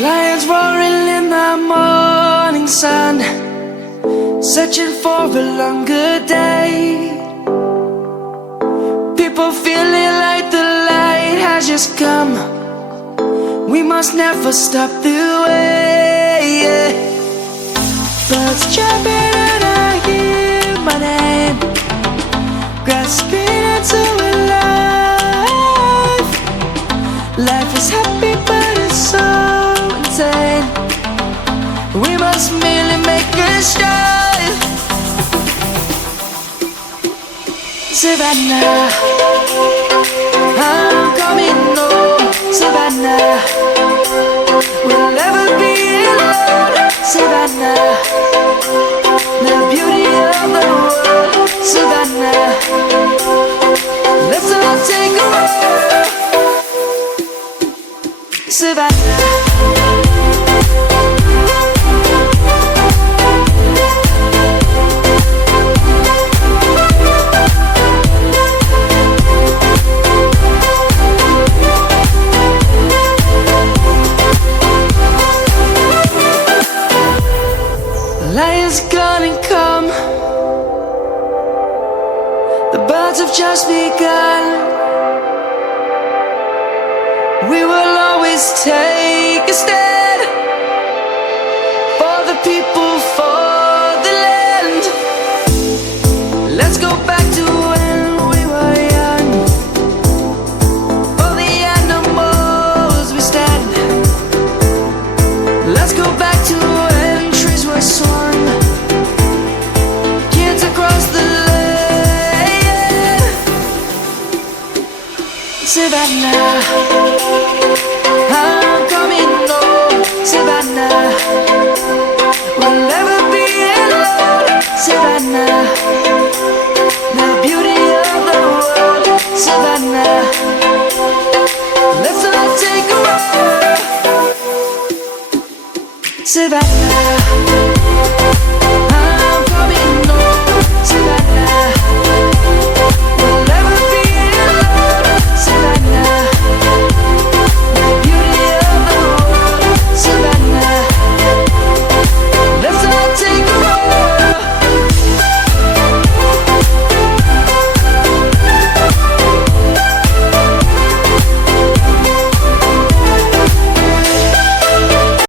Lions roaring in the morning sun, searching for a longer day. People feeling like the light has just come. We must never stop the way. Birds chirping and I hear my name, grasping into a life. Life is happy but it's so insane. We must merely make a start. Savannah, I'm coming home. Savannah, we'll never be alone. Savannah, the beauty of the world. Savannah, let's all take a walk. Savannah. Lion's gonna come. The birds have just begun. We will always take a stand for the people, for the land. Let's go back to when we were young. For the animals we stand. Let's go back to when trees were swung. Kids across the land. Savannah, I'm coming home. Savannah, we'll never be alone. Savannah, the beauty of the world. Savannah, let's all take a walk. Savannah.